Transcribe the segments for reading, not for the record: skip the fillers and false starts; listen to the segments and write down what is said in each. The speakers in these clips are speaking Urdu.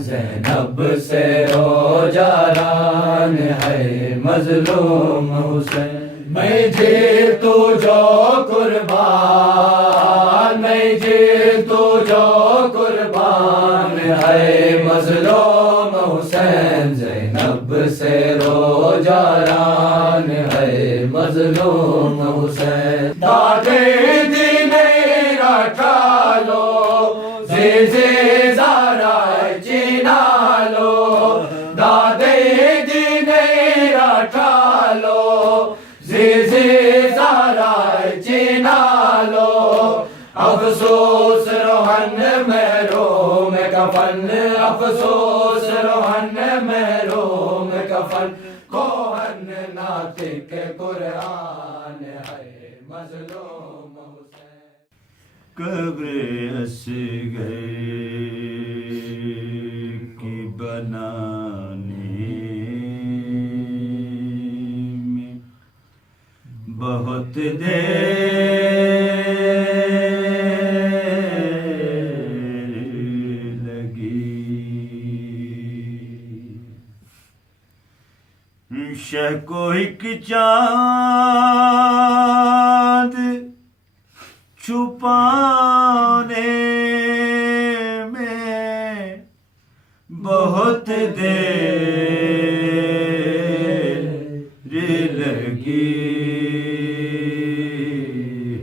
زینب سے روجاران ہے مظلوم حسین، میں جیتو جو قربان، میں جیتو جو قربان ہے مظلوم حسین، زینب سے روجاران ہے مظلوم حسین، دادے دین رکھالو زی زارا چینالو، دادے دین رکھالو زی زارا چینالو، افسوس روحن محروم کفن، افسوس روحن محروم کفن، کوہن ناطق قرآن ہے مظلوم حسین۔ قبر اصغر کی بنانے میں بہت دیر لگی، شہ کو ایک چاند چھپانے میں بہت دیر لگی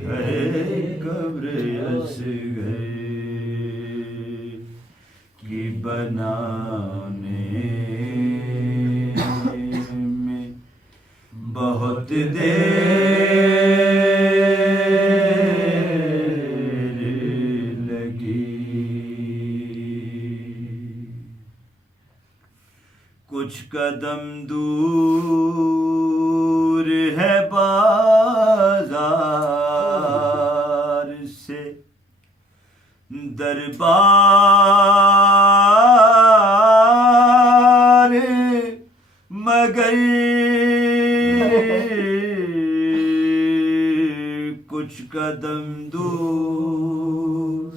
ہے، قبر اصغر کی بنانے میں بہت کچھ قدم دور ہے بازار سے دربار، مگر کچھ قدم دور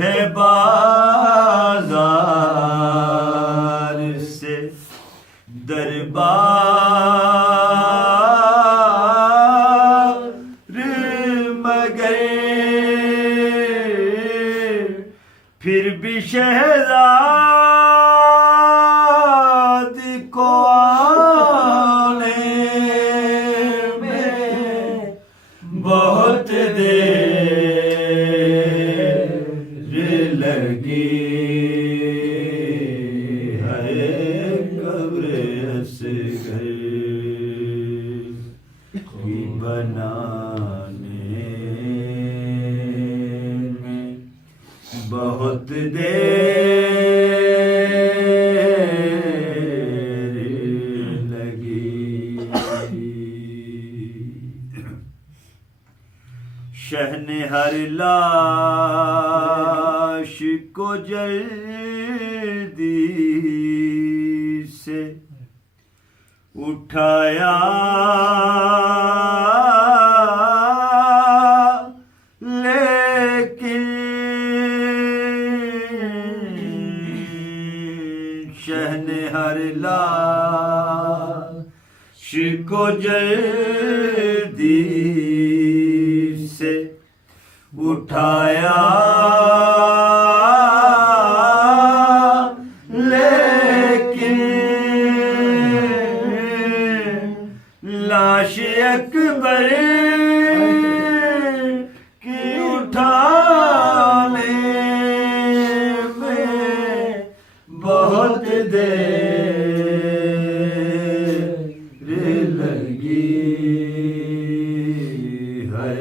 ہے بازار سے دربار، مگر پھر بھی شہزاد کو آنے میں بہت دیر لگی ہے، قبر اصغر کی بنانے میں بہت دیر لگی۔ شہ نے ہر لاش کو جلدی سے اٹھایا، لیکن شہ نے ہر لاش کو جلدی سے اٹھایا، لیکن لاش اکبر کی اٹھانے میں بہت دیر لگی ہے،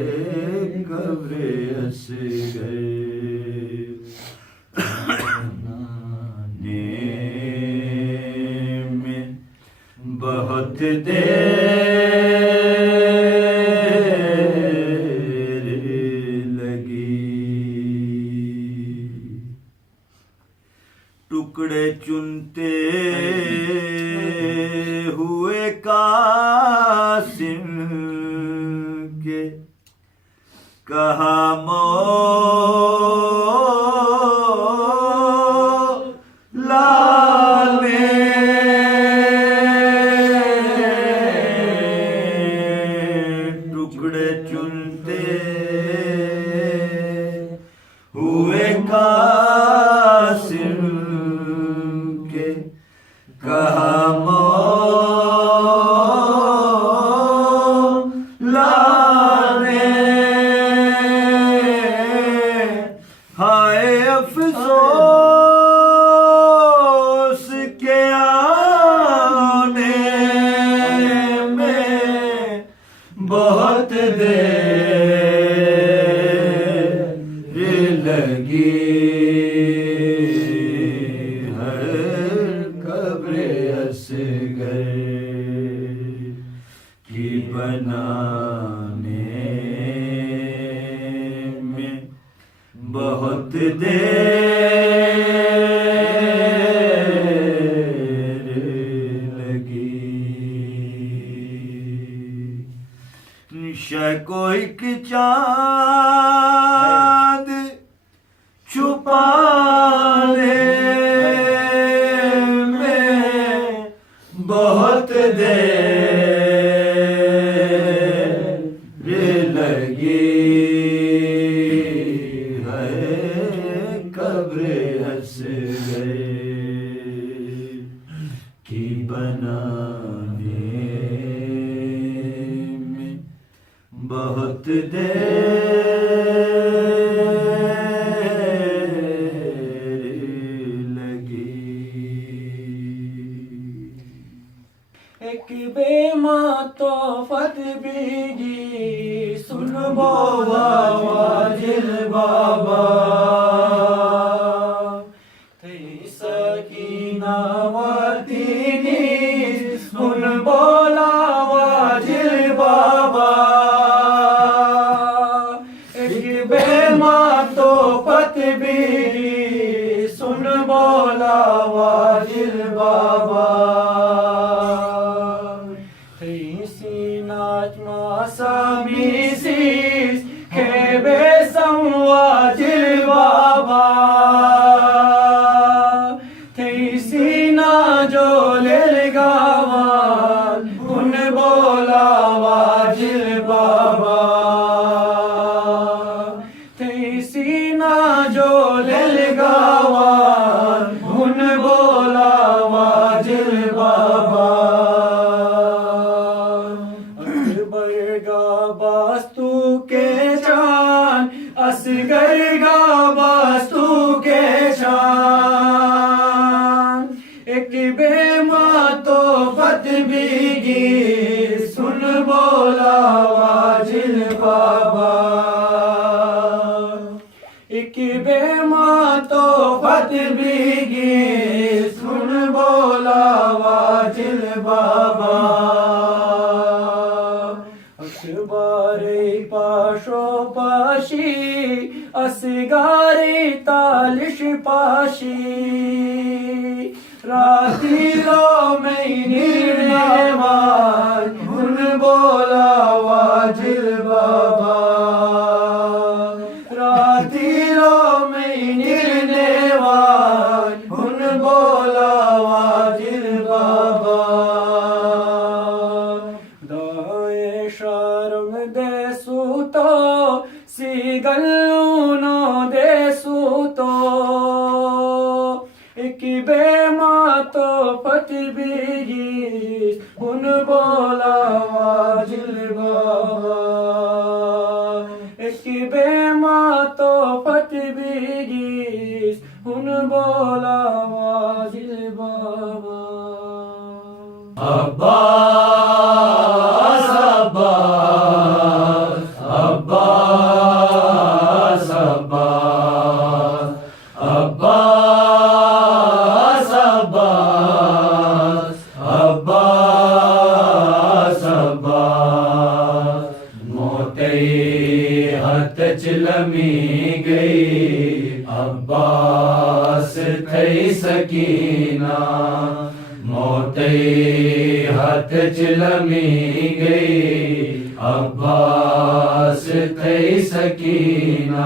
قبر اصغر بنانے میں بہت دیر لگی۔ ٹکڑے چنتے ہوئے قاسم کے کہا لانے ٹکڑے چنتے ہوئے قاسم کے کہا مولانے ہائے افسوس کے آنے میں بہت دیر لگی ہے قبر اصغر کی بنانے میں بہت دیر لگی کوئی کہ چاند چھپانے میں بہت دیر لگی ہے قبر اصغر کی بنانے میں بہت دیر لگی ایک بے معطوفت بیگی سن بولا واجل بابا تھی سکینہ وردینی سن بولا واجل بابا ایک بے معطوفت بیگی سن بولا واجل بابا Samisis kebe samwajil baba teisina jolel gawan un bola wajil baba teisina jolel gawan un bola wajil baba باستو کے شان اصغر گا باستو کے شان ایک بے معطوفت بیگی سن بولا واجل بابا ایک بے معطوفت بیگی سن بولا واجل بابا اخباری پاشو پاشی اصغاری تالش پاشی راتی رو میں نرنیوان ان بولا واجل بابا راتی رو میں نرنیوان ان بولا واجل بابا شرم دے سوتو سیگلونو دے سوتو ایک بے معطوفت بیگی ان بولا واجل بابا ایک بے معطوفت بیگی ان بولا واجل بابا عباس عباس عباس عباس عباس عباس عباس موتی ہاتھ چلمی گئی عباس تھئی سکینہ موتی ہاتھ چلمی گئی عباس تھئی سکینہ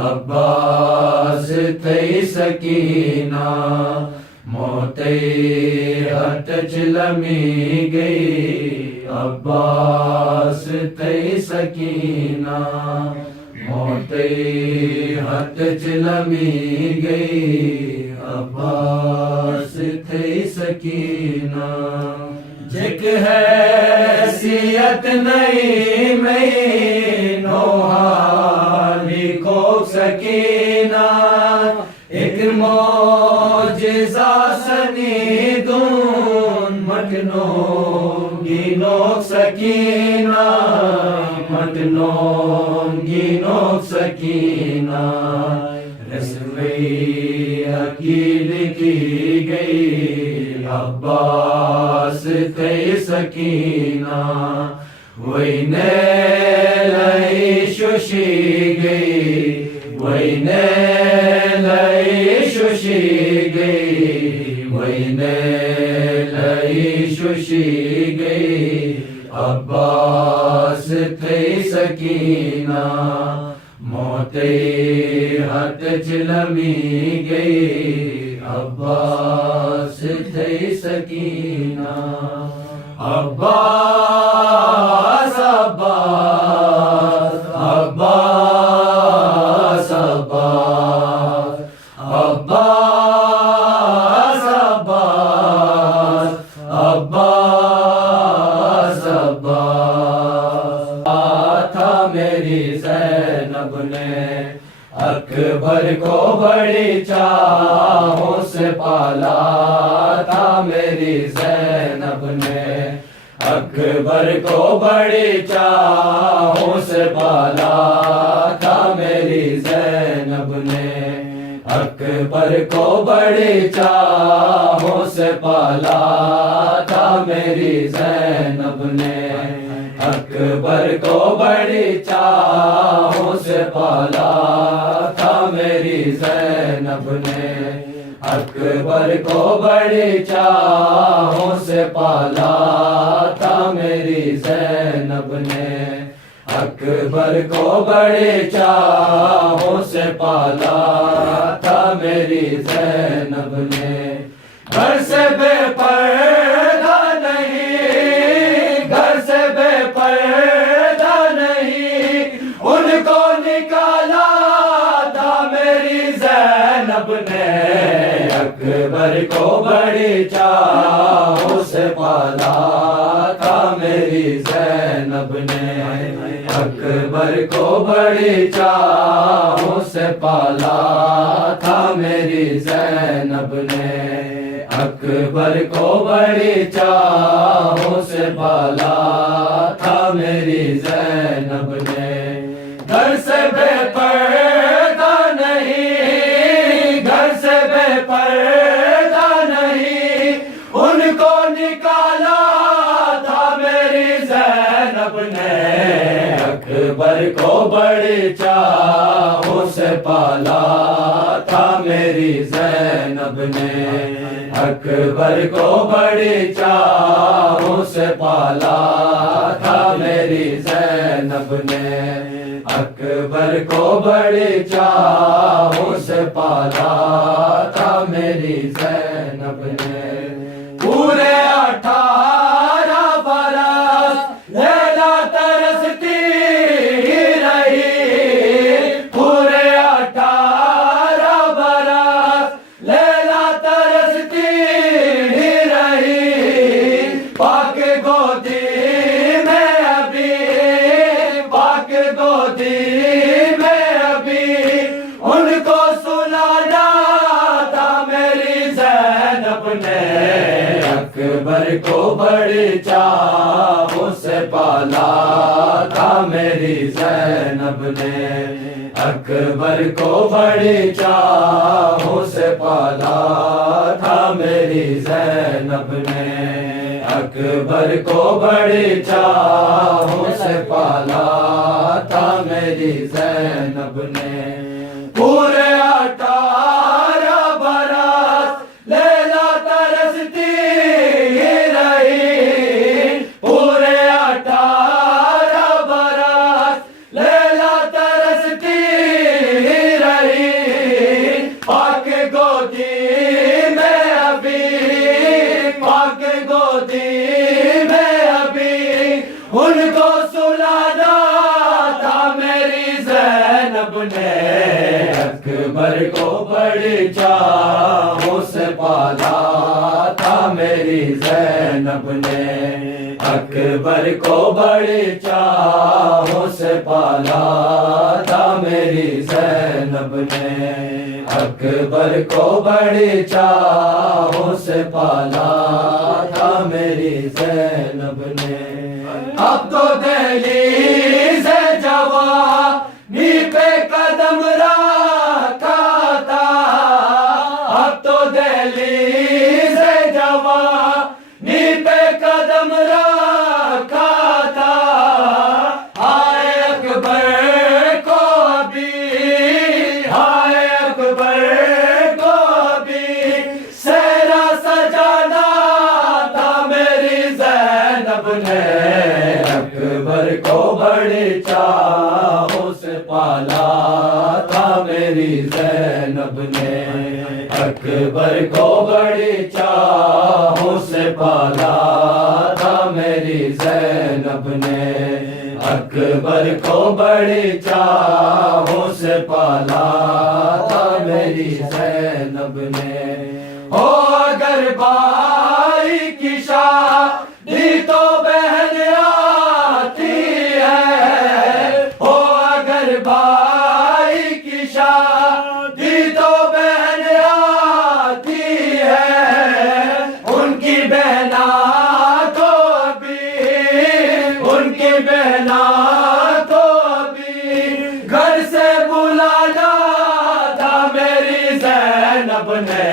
عباس تئی سکینہ موتی ہٹ چلمی گئی عباس تئی سکینہ موتی ہٹ چلمی گئی عباس تئی سکینہ جک حیثیت نہیں میں نوحالی کو سکینہ ایک معجزہ سنی دون مٹنو گینو سکینہ مٹنو گینو سکینہ رسوئی عقیل کی گئی عباس تئی سکینہ وہی نیلئی شوشی گئی وہی نیلئی شوشی گئی وہی نیلئی شوشی گئی عباس تئی سکینہ موتی ہٹ چلمی گئی عباس تئی سکینہ عباس عباس عباس عباس عباس عباس عباس عباس تھا میری زینب نے اکبر کو بڑی چاہوں سے پالا تھا میری زینب نے اکبر کو بڑی چاہوں سے پالا تھا میری زینب نے اکبر کو بڑی چاہوں سے پالا تھا میری زینب نے اکبر کو بڑی چاہوں سے پالا تھا میری زینب نے اکبر کو بڑی چاہوں سے پالا تھا میری زینب نے اکبر کو بڑی چاہوں سے پالا تھا میری زینب نے گھر سے بے پردہ نہیں گھر سے بے پردہ نہیں ان کو نکالا تھا میری زینب نے اکبر کو بڑی چاہوں سے پالا تھا میری زینب نے اکبر کو بڑی چاہوں سے پالا تھا میری زینب نے اکبر کو بڑی چاہوں سے پالا تھا میری زینب نے گھر سے بے پردہ نہیں گھر سے بے پردہ نہیں ان کو نکالا تھا میری زینب نے اکبر کو بڑی چاہوں سے پالا تھا میری زینب نے اکبر کو بڑی چاہوں سے پالا تھا میری زینب نے اکبر کو بڑی چاہوں سے پالا تھا میری زینب نے پورے 18 برس لیلا ترستی رہی پورے 18 برس لیلا ترستی رہی پاک گودی میں ابھی پاک گودی میں ابھی ان کو سلانا تھا میری زینب نے اکبر کو بڑی چاہوں سے پالا تھا میری زینب نے اکبر کو بڑی چاہوں سے پالا تھا میری زینب نے اکبر کو بڑی چاہوں سے پالا تھا میری زینب نے پورے 18 برس لیلا ترستی رہی پورے 18 برس لیلا ترستی نے اکبر کو بڑی چاہوں سے پالا تھا میری زینب نے اکبر کو بڑی چاہوں سے پالا تھا میری زینب نے اکبر کو بڑی چاہوں سے پالا تھا میری زینب نے اب تو دہلیز جوانی پہ قدم رکھا تھا اب تو دہلیز جوانی پہ قدم رکھا تھا ہائے اکبر کو بھی ہائے اکبر کو بھی سہرا سجانا تھا میری زینب نے اکبر کو بڑی چاہوں سے پالا تھا میری زینب نے اکبر کو بڑی چاہوں سے پالا تھا میری زینب نے اکبر کو بڑی چاہوں سے پالا تھا میری زینب نے ہو اگر بھائی کی شادی تو بہن آتی ہے ہو اگر بھائی کی شادی تو بہن آتی ہے ان کی بہنا کو بھی ان کی بہنا کو بھی گھر سے بلانا تھا میری زینب نے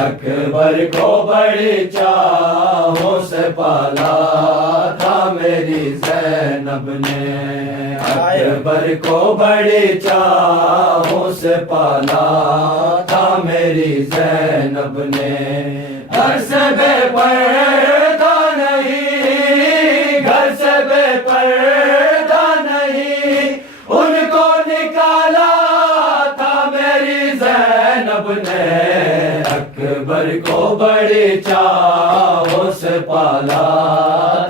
اکبر کو بڑی چاہوں سے پالا تھا میری زینب نے اکبر کو بڑی چاہوں سے پالا تھا میری زینب نے گھر سے بے پردہ نہیں گھر سے بے پردہ نہیں ان کو نکالا تھا میری زینب نے اکبر کو بڑی چاہوں سے پالا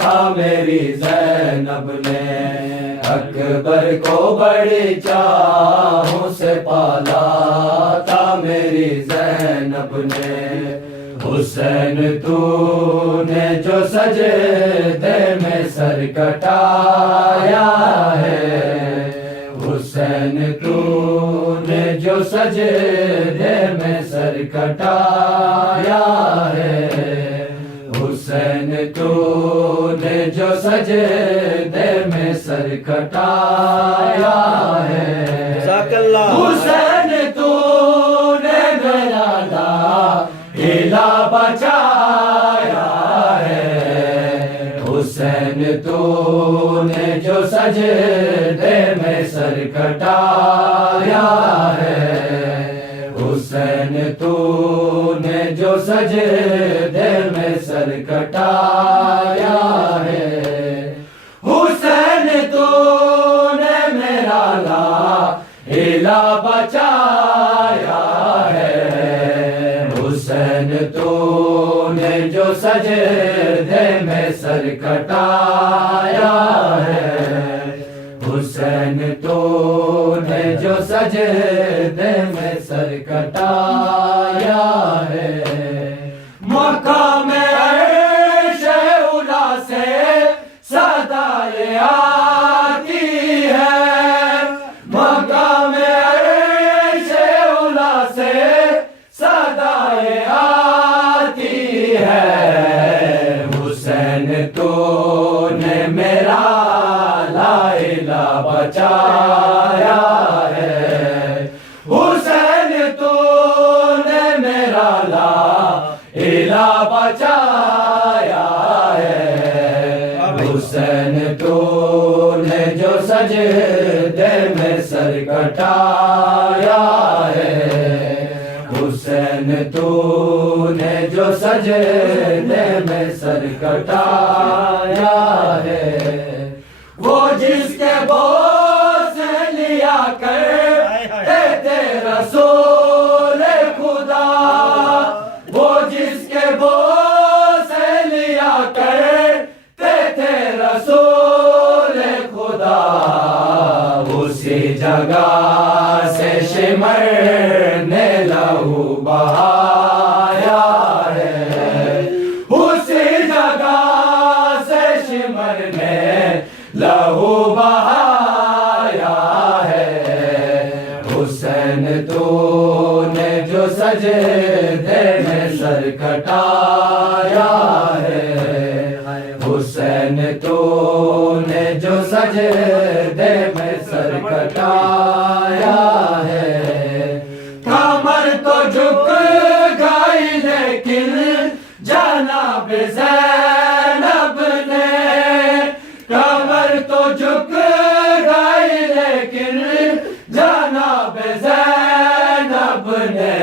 تھا میری زینب نے اکبر کو بڑی چاہوں سے پالا تھا میری زینب نے حسین تو نے جو سجدے میں سر کٹایا ہے حسین تو نے جو سجدے میں سر کٹایا ہے حسین تو نے جو سجدے میں سر کٹایا ہے حسین تو نے میرا ہلا بچایا ہے حسین تو نے جو سجدے میں سر کٹایا ہے حسین تو نے جو سجدے میں سر کٹایا ہے حسین تو نے میرا ہلا بچایا ہے حسین تو نے جو سجدے میں سر کٹایا ہے حسین تو نے جو سجدے میں سر کٹایا ہے مقام عرش اولی سے صدائیں آتی ہے مقام عرش اولی سے صدائیں آتی ہے حسین تو نے میرا لائلہ بچایا ہے حسین تو نے میرا لائلہ بچایا ہے حسین تو نے جو سجدے میں سر کٹایا ہے حسین تو نے جو سجدے میں سر کٹایا ہے وہ جس کے بوس لیا کرتے تھے رسول خدا وہ جس کے بوس لیا کرتے تھے رسول خدا اسی جگہ شمر نے لہو بہایا ہے، اسی جگہ سے شمر نے لہو بہایا ہے۔ حسین تو نے جو سجدے میں سر کٹایا ہے، حسین تو نے جو سجدے میں سر کٹایا ہے۔ کمر تو جھک گئی لیکن جناب زینب نے، کمر تو جھک گئی لیکن جناب زینب نے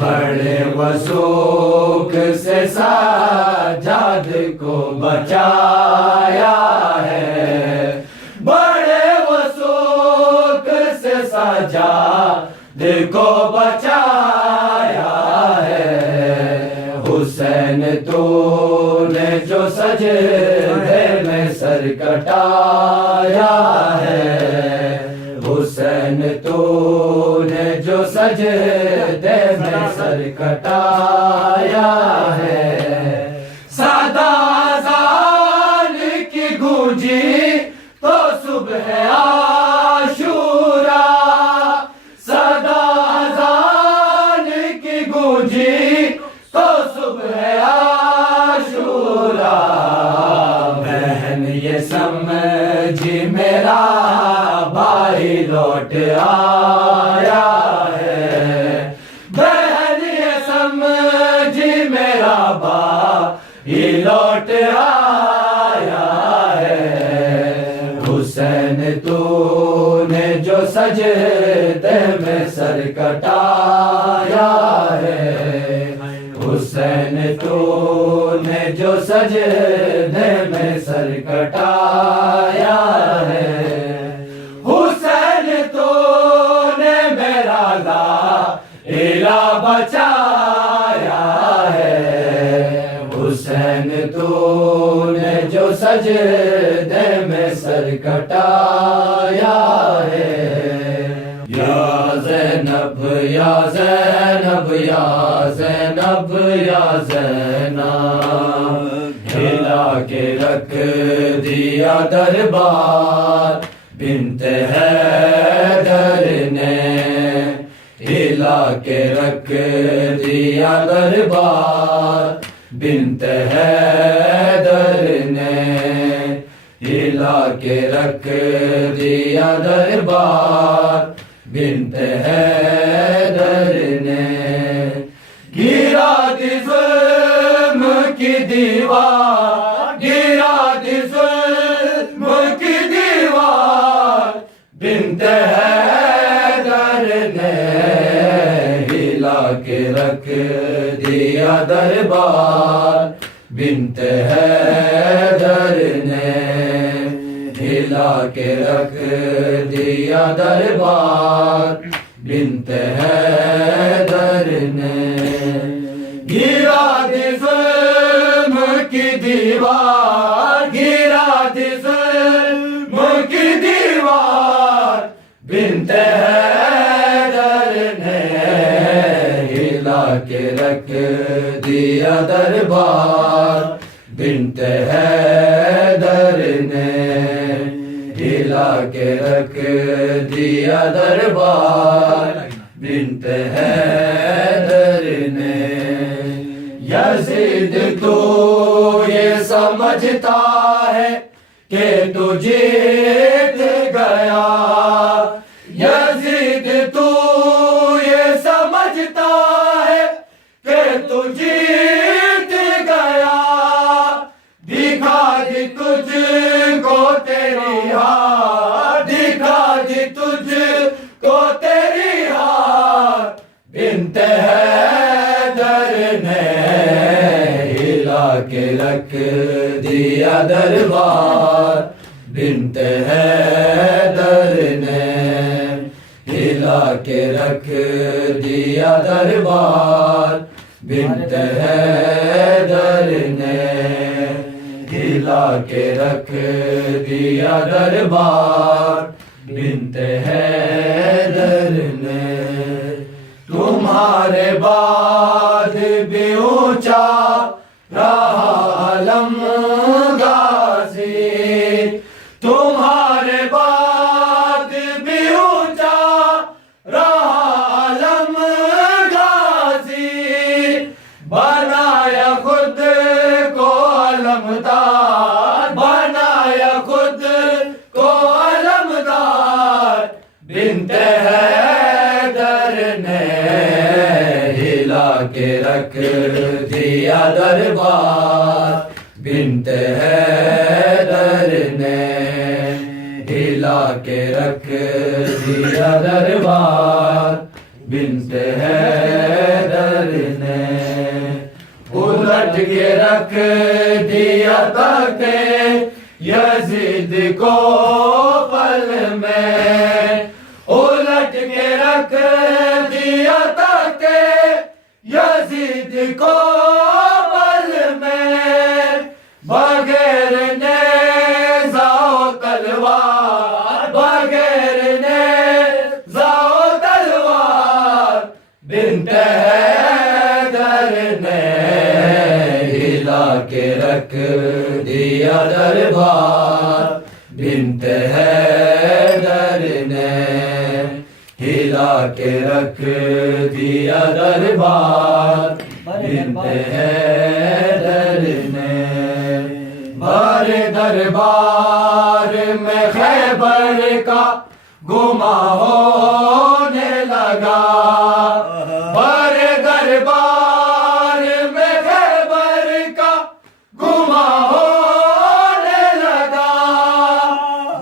بڑے وثوق سے سجاد کو بچایا ہے، بڑے وثوق سے سجاد کو بچایا ہے۔ حسین تو نے جو سجدے میں سر کٹایا ہے، حسین تو نے جو سجدے میں سر کٹایا ہے۔ صدا اذان کی گونجی تو صبح عاشورا، صدا اذان کی گونجی تو صبح عاشورا۔ بہن یہ سمجھی میرا بھائی لوٹ آیا ہے، بہن یہ سمجھی میرا بھائی لوٹ آیا ہے۔ حسین تو نے جو سجدے میں سر کٹایا ہے، حسین تو نے جو سجدے میں سر کٹایا ہے۔ حسین تو نے میرا لا الہ بچایا ہے، حسین تو نے جو سجدے میں سر کٹایا ہے۔ یا زینب یا زینب یا زینب یا زینب، ہلا کے رکھ دیا دربار بنت حیدر نے، ہلا کے رکھ دیا دربار بنت حیدر نے، ہلا کے رکھ دیا دربار بنت حیدر نے۔ گرا دی ظلم کی دیوار، گرا دی ظلم کی دیوار بنت حیدر نے، ہلا کے رکھ دیا دربار بنت حیدر نے، ہلا کے رکھ دیا دربار بنت حیدر نے۔ گرا دی ظلم کی دیوار، گرا دی ظلم کی دیوار بنت حیدر نے، ہلا کے رکھ دیا دربار بنت حیدر نے، ہلا کے رکھ دیا دربار بنت حیدر نے۔ یزید تو یہ سمجھتا ہے کہ تو جیت گیا، یزید تو یہ سمجھتا ہے کہ تو جیت گیا، دکھا دی تجھ کو تیری ہار، دکھا دی تجھ کو تیری ہار بنت حیدر نے، ہلا کے رکھ دیا دربار بنت حیدر نے، ہلا کے رکھ دیا دربار بنت حیدر نے، ہلا کے رکھ دیا دربار بنت حیدر تمہارے بعد بھی اونچا رہا علم غازی، تمہارے بعد بھی اونچا رہا علم غازی، بنایا خود کو علمدار، بنایا خود کو علمدار، بنت حیدر نے ہلا کے رکھ دیا دربار، بنت حیدر نے ہلا کے رکھ دیا دربار، بنت حیدر نے الٹ کے رکھ دیا تخت یزید کو پل میں، الٹ کے رکھ دیا تخت یزید کو پل میں، بغیر نیزہ و تلوار، بغیر نیزہ و تلوار، بنت حیدر نے ہلا کے رکھ دیا دربار، بنت حیدر نے ہلا کے رکھ دیا دربار، بنت حیدر نے بھر دربار میں خیبر کا گما ہونے لگا، بھر دربار میں خیبر کا گما ہونے لگا،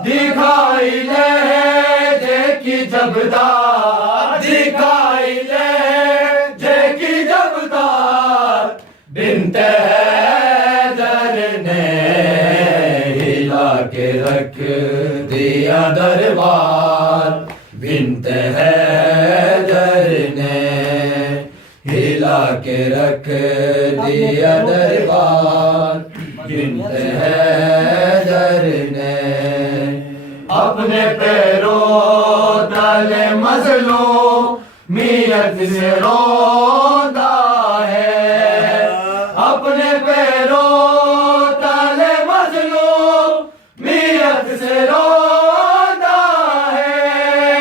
دکھائی لہجے کی جبدار، دکھائی لہجے کی جبدار، بنت حیدر نے ہلا کے رکھ دیا دربار، بنت حیدر نے ہلا کے رکھ دیا دربار، بنت حیدر نے اپنے پیروں تلے مظلومیت سے روندا ہے، اپنے پیروں تلے مظلومیت سے روندا ہے،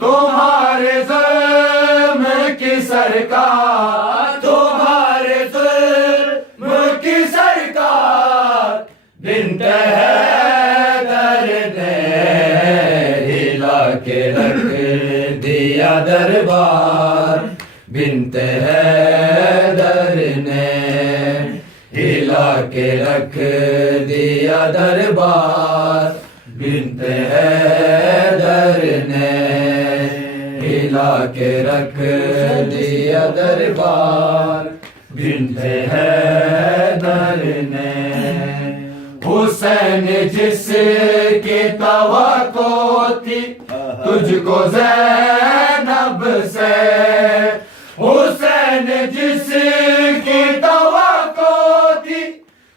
تمہارے ظلم کی سرکار، تمہارے ظلم کی سرکار، بنت حیدر نے ہلا کے رکھ دیا دربار، بنت حیدر نے ہلا کے رکھ دیا دربار، بنت حیدر نے ہلا کے رکھ دیا دربار، بنت حیدر نے حسین جس کی توقع تھی تجھ کو زینب سے، حسین جس کی توقع تھی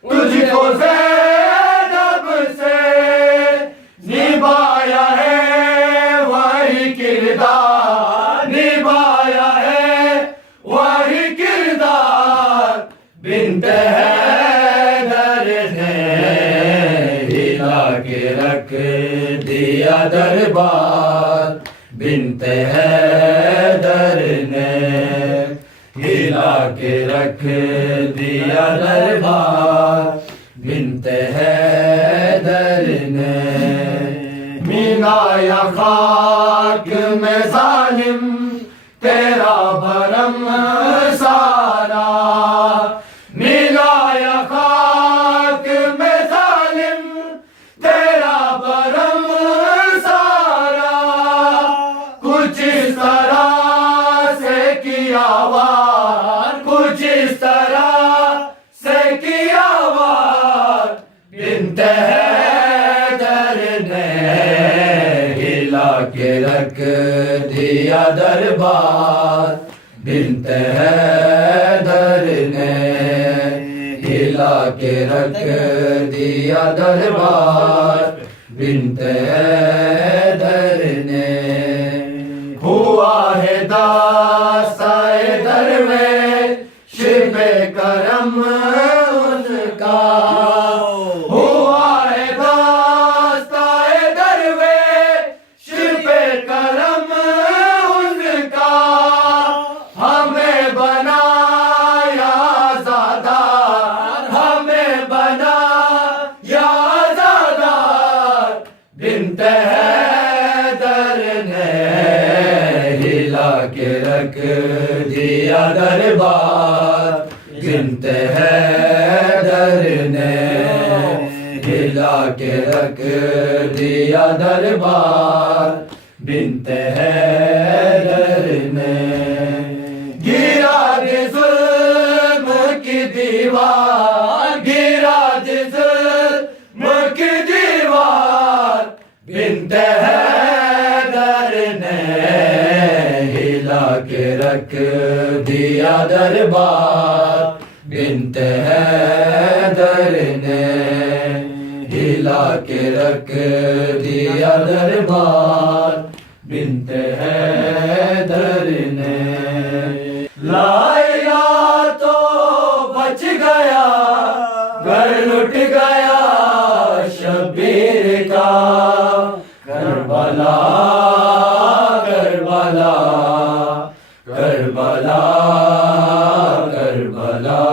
تجھ کو زینب سے، نبھایا ہے وہی کردار، نبھایا ہے وہی کردار، بنت حیدر نے ہلا کے رکھ دیا دربار، بنت حیدر نے ہلا کے رکھ دیا دربار، بنت حیدر نے ملایا خاک میں ظالم تیرا بھرم سارا، ملایا خاک میں ظالم تیرا بھرم سارا، کچھ اس طرح سے کیا وار، کچھ اس طرح سے کیا وار، بنت حیدر نے ہلا کے رکھ دیا دربار، بنت حیدر نے ہلا کے رکھ دیا دربار، بنت حیدر نے ہوا ہے داستان ہلا کے رکھ دیا دربار بنت حیدر نے، ہلا کے رکھ دیا دربار بنت حیدر نے، گرا دے ظلم کی دیوار، گرا دے ظلم کی دیوار بنت حیدر نے، ہلا کے رکھ دیا دربار بنت حیدر نے، ہلا کے رکھ دیا دربار بنت حیدر نے، لائلا تو بچ گیا گھر لٹ گیا شبیر کا، کربلا کربلا کربلا کربلا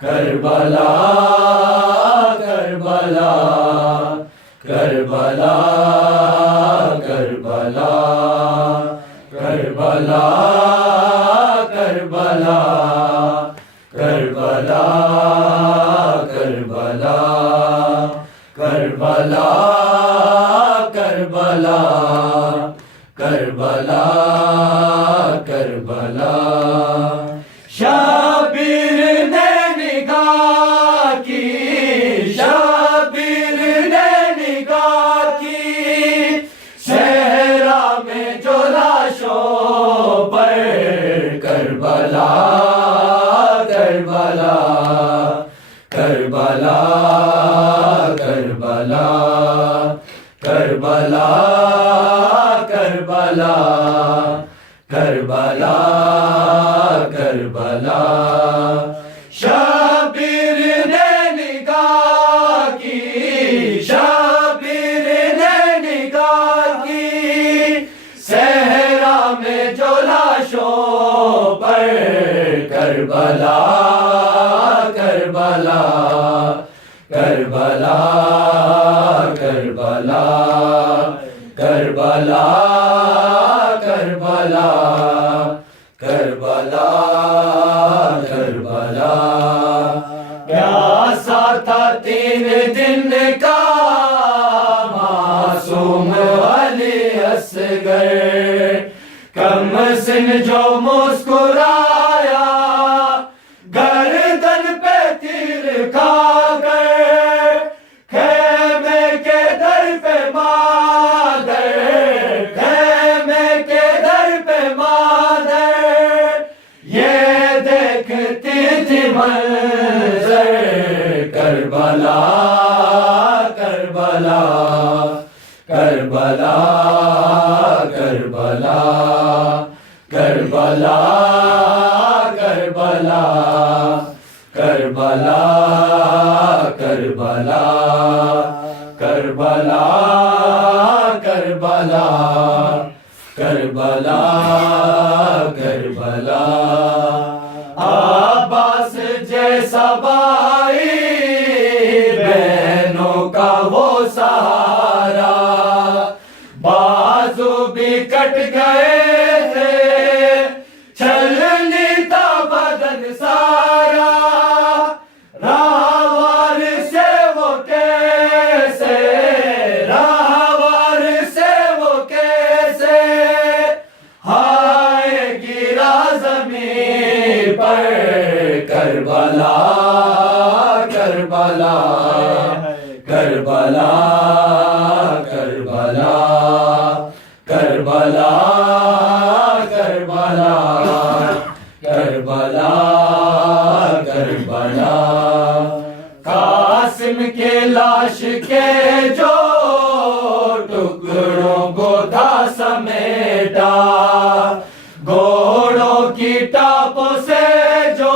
کربلا کربلا کربلا کربلا کربلا کربلا کربلا کربلا کربلا کربلا کربلا کربلا، شبیر نے نگاہ کی، شبیر نے نگاہ کی، صحرا میں جو لاشوں پر، کربلا کربلا کربلا کربلا کربلا کربلا کربلا کربلا، شبیر نے نگاہ کی، شبیر نے نگاہ کی، صحرا میں جو لاشوں پر، کربلا کربلا کربلا کربلا کربلا کربلا کربلا کربلا، پیاسا تھا 3 دن کا معصوم علی اصغر، کم سن جو مسکرایا گردن پہ تیر کھا کر، خیمے کے در پہ مادر، خیمے کے در پہ مادر، یہ دیکھتی تھی منظر، کربلا کربلا کربلا کربلا کربلا کربلا کربلا کربلا کربلا کربلا کربلا کربلا، عباس جیسا بھائی بہنوں کا وہ سہارا، بازو بھی کٹ گئے تھے چھلنی تھا بدن سارا، راہوار سے وہ کیسے، راہوار سے وہ کیسے، ہائے گرا زمین پر، کربلا کربلا کربلا کربلا کربلا کربلا کربلا کربلا، قاسم کے لاش کے جو ٹکڑوں کو تھا سمیٹا، گھوڑوں کی ٹاپوں سے جو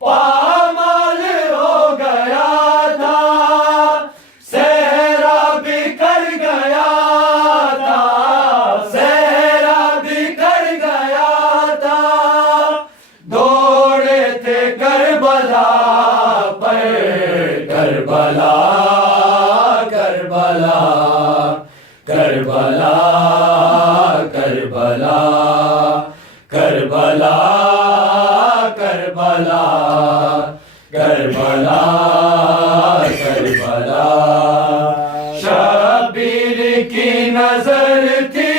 پامال ہو گیا تھا، صحرا بکھر گیا تھا، صحرا بکھر گیا تھا، دوڑے تھے کربلا پر، کربلا کربلا کربلا کربلا کربلا کربلا شبیر کی نظر تھی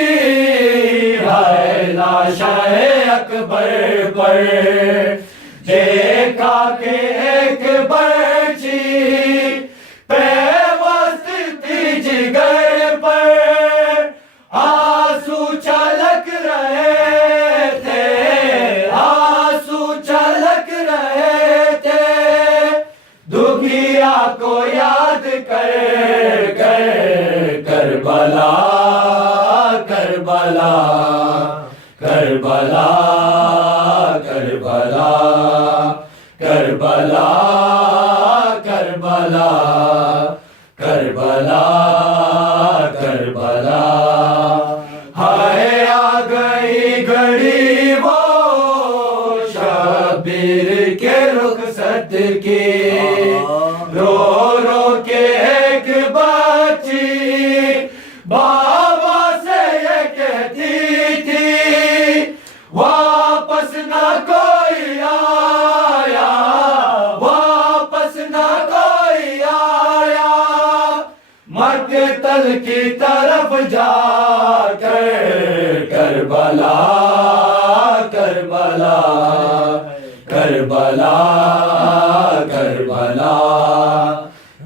ہائے لاشائے اکبر پر دیکھا کہ ایک برچی پیوست تھی جگر پر آنسو چھلک رہے تھے آنسو چھلک رہے تھے دکھیا کو یاد کر کر کربلا کربلا کربلا کربلا کربلا کربلا کربلا کربلا ہائے آ گئی گھڑی وہ شبیر کے رخصت کی رو رو کے ایک بچی بابا سے یہ کہتی تھی واپس نہ کوئی آیا واپس نہ کوئی آیا مقتل کی طرف جا کر کربلا کربلا کربلا کربلا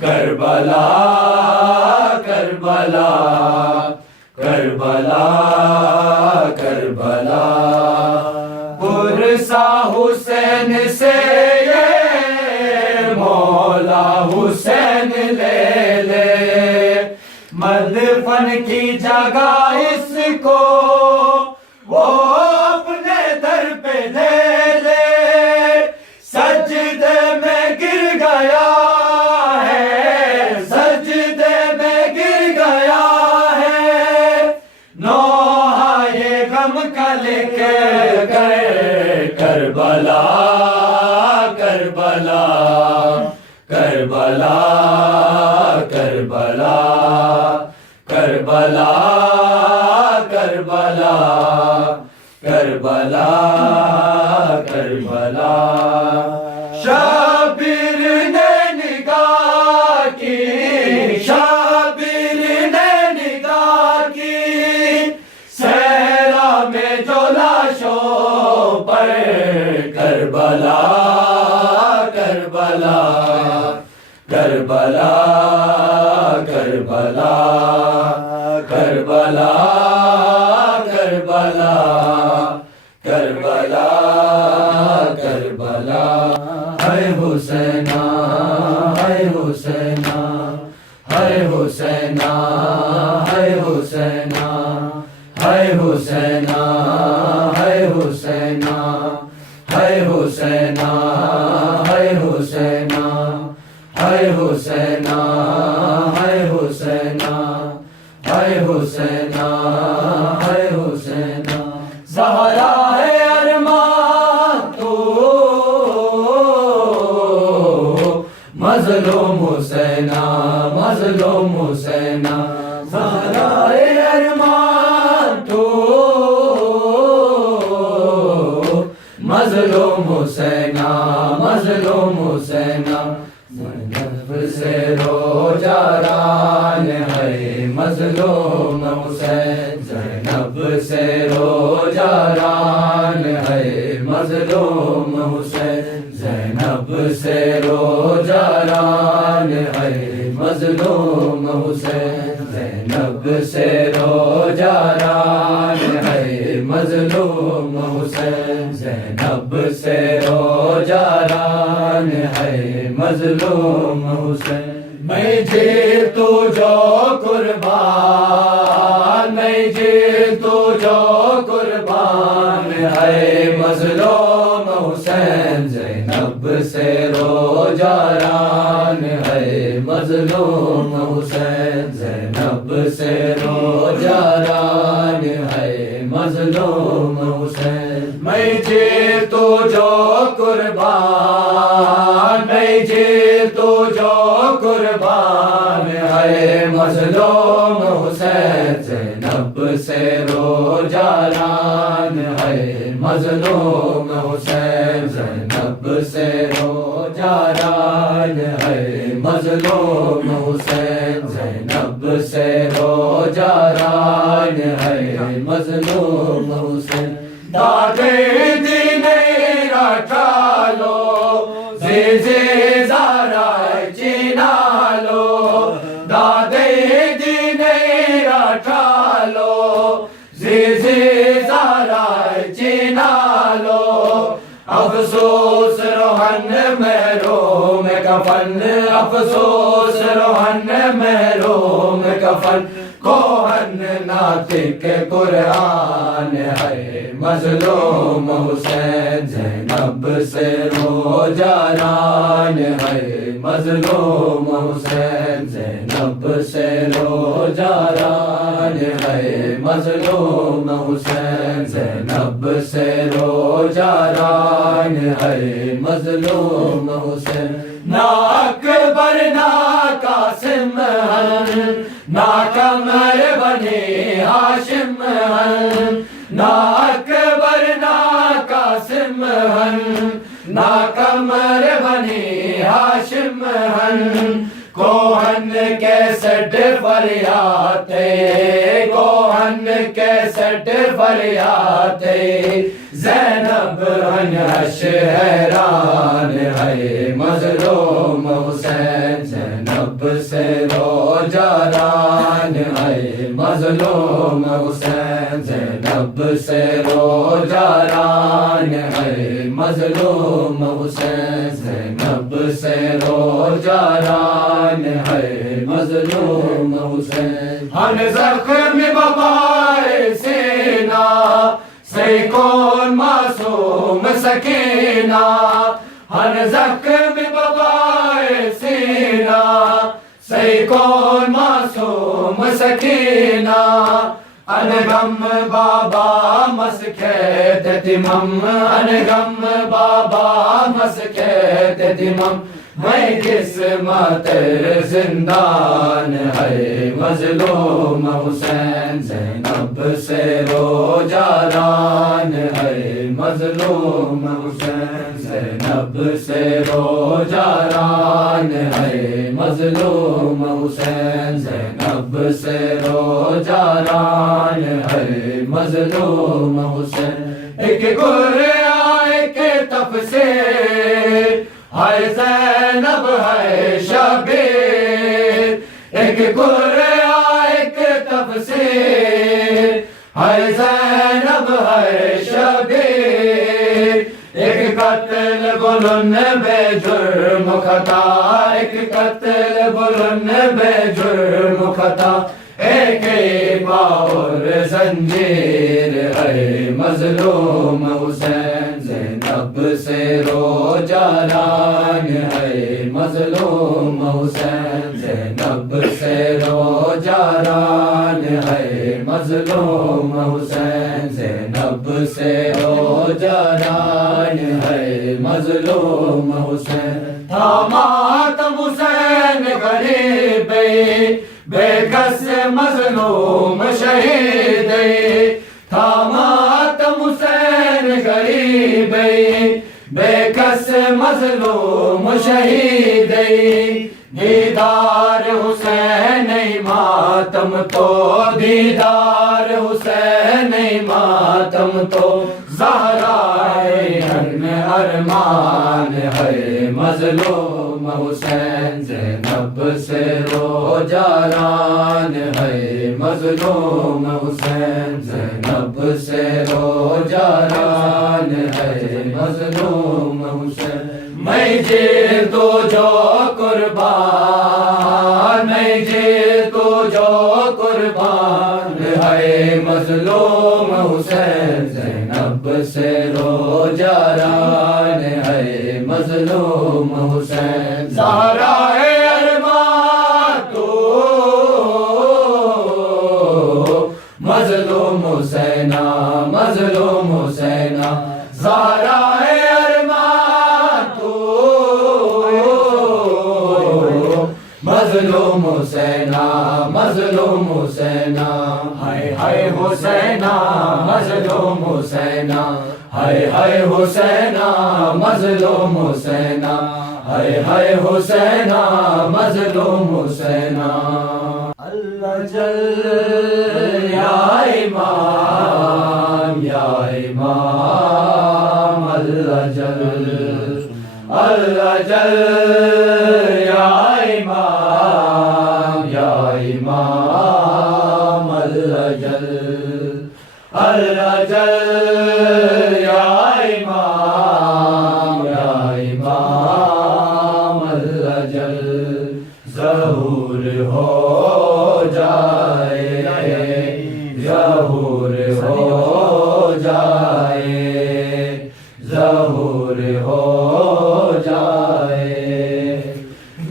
کربلا کربلا کربلا کربلا پرسا حسین سے یہ مولا حسین لے لے مدفن کی جگہ اس کو وہ اپنے در پہ لے لے سجدے میں گر گیا ہے سجدے میں گر گیا ہے نوحہ یہ غم کا لکھ کر کربلا کربلا کربلا کربلا کربلا کربلا کربلا کربلا شبیر نے نگاہ کی شبیر نے نگاہ کی صحرا میں جو لاشوں پر کربلا کربلا کربلا کربلا کربلا کربلا کربلا کربلا ہے حسینہ ہے حسینہ ہے حسینہ ہے حسینہ ہے حسینہ ہے حسینہ ہے حسینہ ہے حسینہ ہے حسینہ ہے حسینہ ہے حسینہ ہے حسینہ زہرا ہے ارمان تو مظلوم حسینہ مظلوم حسینہ زہرا ہے ارمان تو مظلوم حسینہ مظلوم حسینہ زینب سے روجاران ہے مظلوم حسین زینب سے روجاران ہے مظلوم حسین زینب سے روجاران ہے مظلوم حسین زینب سے روجاران ہے مظلوم حسین زینب سے روجاران ہے مظلوم حسین میں جی تو جو قربان میں جی تو جو قربان ہے مظلوم حسین زینب سے روجاران ہے مظلوم حسین زینب سے روجاران ہے مظلوم حسین میں جی تو جو قربان میں جی تو جو قربان ہے مظلوم حسین زینب سے روجاران جاران ہے مظلوم حسین زینب سے رو جاران ہے مظلوم حسین زینب سے رو جاران ہے مظلوم حسین دادے دین رکھالو زیزے زارا چینالو دادے دین رکھالو زیزے زارا چینالو افسوس روحن محروم کفن افسوس روحن محروم کفن کوہن ناطق قرآن ہے مظلوم حسین زینب سے رو جاران ہے مظلوم حسین زینب سے رو جاران ہے مظلوم حسین زینب سے رو جاران ہے مظلوم حسین نا اکبر نا قاسم نا قمر بنی ہاشم نا اکبر نا قاسم نا قمر بنی ہاشم کوہن کے سٹ فریاتے کوہن کے سٹ فریاتے زینب ہنش حیران ہے مظلوم حسین زینب سے رو جاران ہے مظلوم حسین زینب سے رو جاران ہے مظلوم حسین زینب سے رو جاران ہے مظلوم حسین ہن زخم ببائے سینا سے کون معصوم سکینہ ہن زخم ببائے سینا سے کون معصوم سکینہ انغم بابا مسکھیت تمم انغم بابا مسکھیت تمم میں قسمت زندان ہے مظلوم حسین زینب سے رو جاران ہے مظلوم حسین زینب سے رو جاران ہے مظلوم حسین زینب سے رو جاران ہے مظلوم حسین ایک قرآن ایک تفسیر ہے زینب ہے شبیر ایک قرآن ایک تفسیر ہے زینب ہے شبیر ایک قتل بلند بے جرم خطا ایک قتل بلند بے جرم خطا ایک باور زنجیر ہے مظلوم حسین زینب سے رو جاران ہے مظلوم حسین زینب سے رو جاران ہے مظلوم حسین زینب سے رو جاران ہے مظلوم حسین تھا ماتم حسین غریب بے کس مظلوم شہید تھا ماتم حسین غریب بے کس مظلوم شہید دیدار حسین ماتم تو دیدار حسین ماتم تو زہرائے ارمان ہے مظلوم حسین زینب سے رو جاران ہے مظلوم حسین زینب سے رو جاران ہے مظلوم حسین میں جی تو جو قربان میں جی تو جو قربان ہے مظلوم حسین زینب سے رو جاران ہے مظلوم حسین زہرا ارمان تو مظلوم حسینہ مظلوم حسینہ زہرا ارمان تو مظلوم حسینہ مظلوم حسینہ ہائے ہائے حسینہ مظلوم حسینہ ہائے ہائے حسینہ مظلوم حسینہ ہائے ہائے حسینہ مظلوم حسینہ اللہ جل یا امام یا امام اللہ جل یا امام یا امام اللہ جل یا امام اللہ جل ظہور ہو جائے ظہور ہو جائے ظہور ہو جائے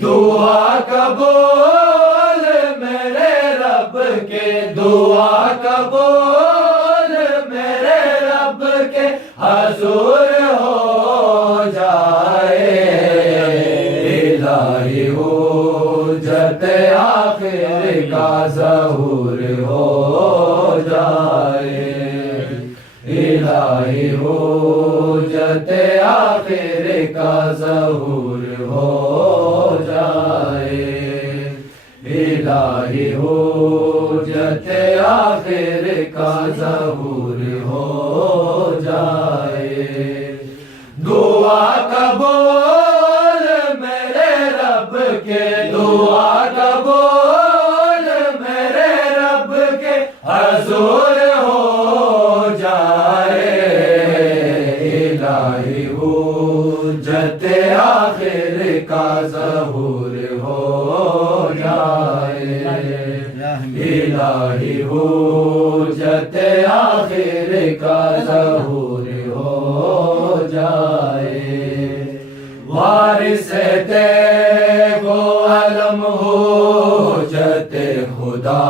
دعا قبول میرے رب کے دعا قبول میرے رب کے حضور ہو جائے الہی حجت آخر کا ظہور ہو جائے الہی حجت آخر کا ظہور ہو جائے الہی حجت آخر کا ظہور ہو جائے دعا قبول میرے رب کے دعا قبول میرے رب کے حضور ہو جائے الہی حجت آخر کا ظہور ہو جائے الہی حجت آخر کا ظہور ہو جائے وارث تیب و علم حجت خدا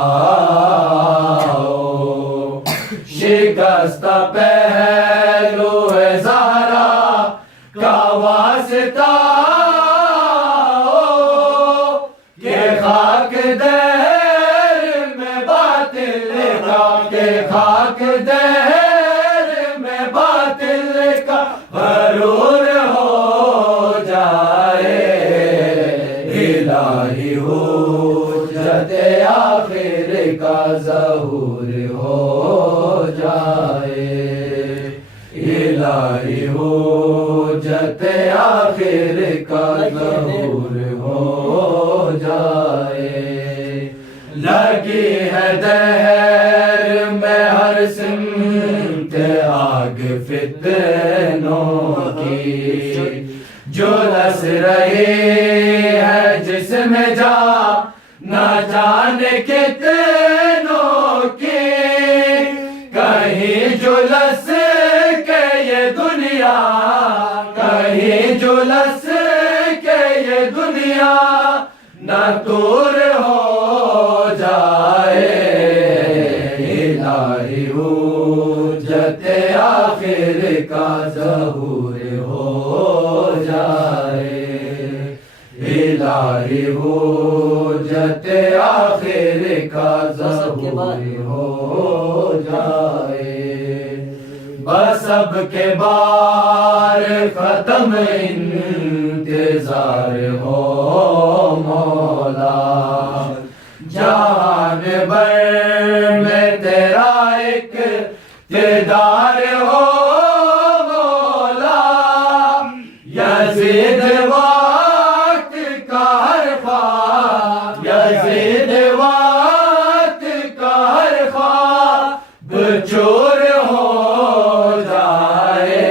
ہو شکست پہلو زہرا کا واسطہ ہو کہ خاک دیر میں باطل کا کہ خاک دیر میں باطل کا غرور ہو جائے الہی حجت آخر کا ظہور ہو جائے الہی حجت آخر کا ظہور ہو جائے لگی ہے دہر میں ہر سمت آگ فتنوں کی جلس رہی ہے جس میں جا نہ جانے کتنوں کی کہیں جلس کے یہ دنیا کہیں جلس کے یہ دنیا نہ دور ہو جائے الہی حجت آخر کا ظہور ہو جائے الہی حجت آخر کا ظہور ہو جائے بس اب کے بار ختم انتظار ہو مولا جہان بھر میں تیرا ایک دیدار ہو مولا یزید وقت کا ہر خواب یزید وقت کا ہر خواب چور ہو جائے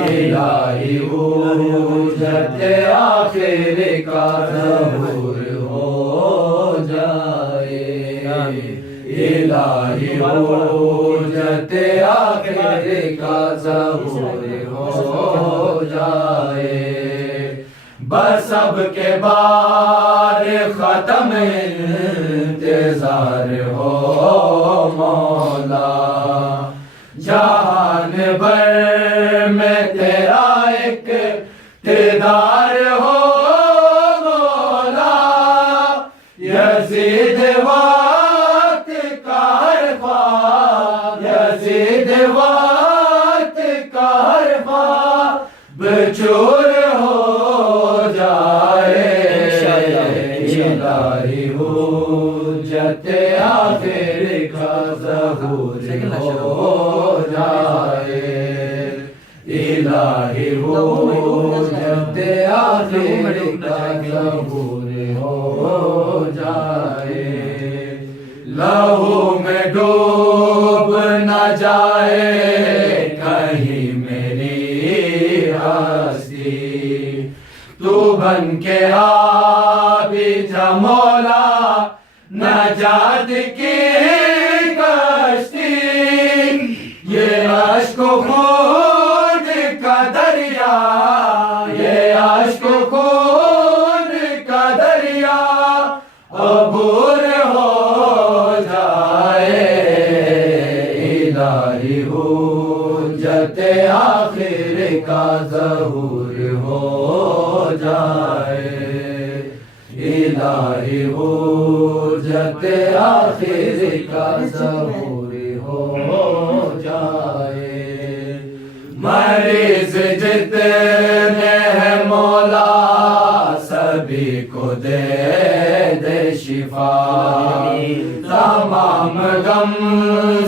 الہی حجت آخر کا ظہور ہو جائے الہی حجت آخر کا ظہور ہو جائے بس اب کے بار ختم انتظار ہو مولا جہان بھر میں تیرا ایک دیدار ہو مولا یزید وقت کا ہر خواب عید وقت کا ہر خواب چور ہو جائے الہی حجت آخر کا ظہور ہو جائے الہی حجت آخر کا ظہور ہو جائے لہو میں ڈوب نہ جائے کہیں میری ہستی تو بن کے آبی جا مولا نجات کی کشتی یہ عشق و خون کا دریا یہ عشق و خون کا دریا عبور ہو جائے الہی حجت آخر کا ظہور ہو جائے الہی حجت آخر کا ظہور ہو جائے مریض جتنے ہیں مولا سبھی کو دے دے شفا تمام غم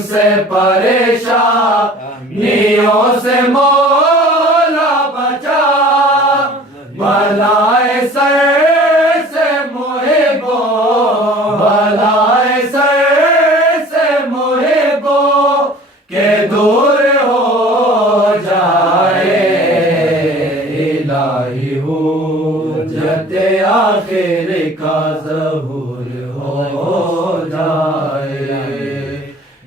سے پریشان نیوں سے مولا بچا بلائے سر سے محبو بلائے سر سے محبو کہ دور ہو جائے الہی حجت آخر کا ظہور ہو جائے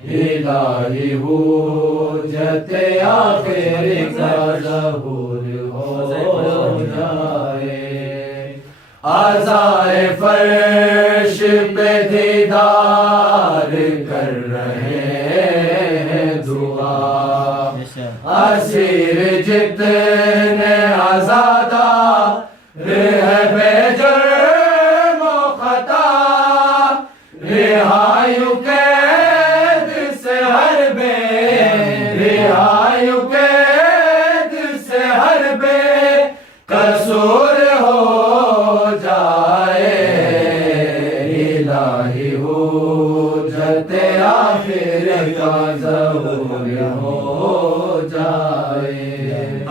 الہی حجت آخر کا ظہور ہو جائے عزائے فرش پہ دیدار کر رہے ہیں دعا اسیر جتنے آزادہ رہ بے جرم و خطا رہائی قید سے ہر بے رہائی قید سے ہر بے قصور ہو جائے الہی حجت آخر کا ظہور ہو جائے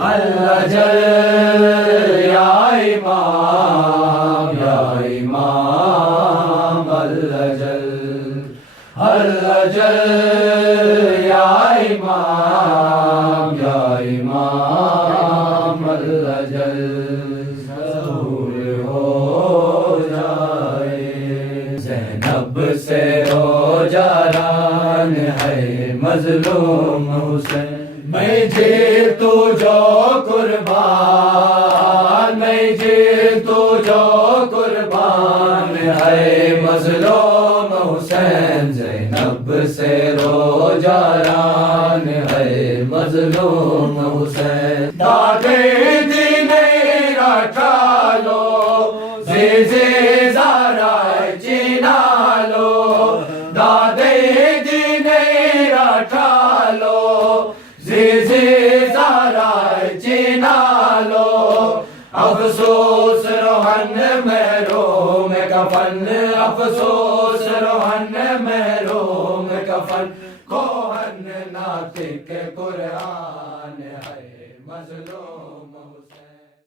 اللہ جل یا امام اللہ جل یا امام اللہ جل ظہور ہو جائے زینب سے ہو جاران ہے مظلوم حسین میں جی تو جو قربان میں جی تو جو قربان ہے مظلوم حسین زینب سے رو جاران ہے مظلوم حسین دادے دی نہیں رکھا لو زی زارا چینا لو دادے دی نہیں رکھا لو زی زارا چینا لو افسوس روحن میں روم کفن افسوس روحن میں روم کفن کوہن ناطق قرآن ہے مظلوم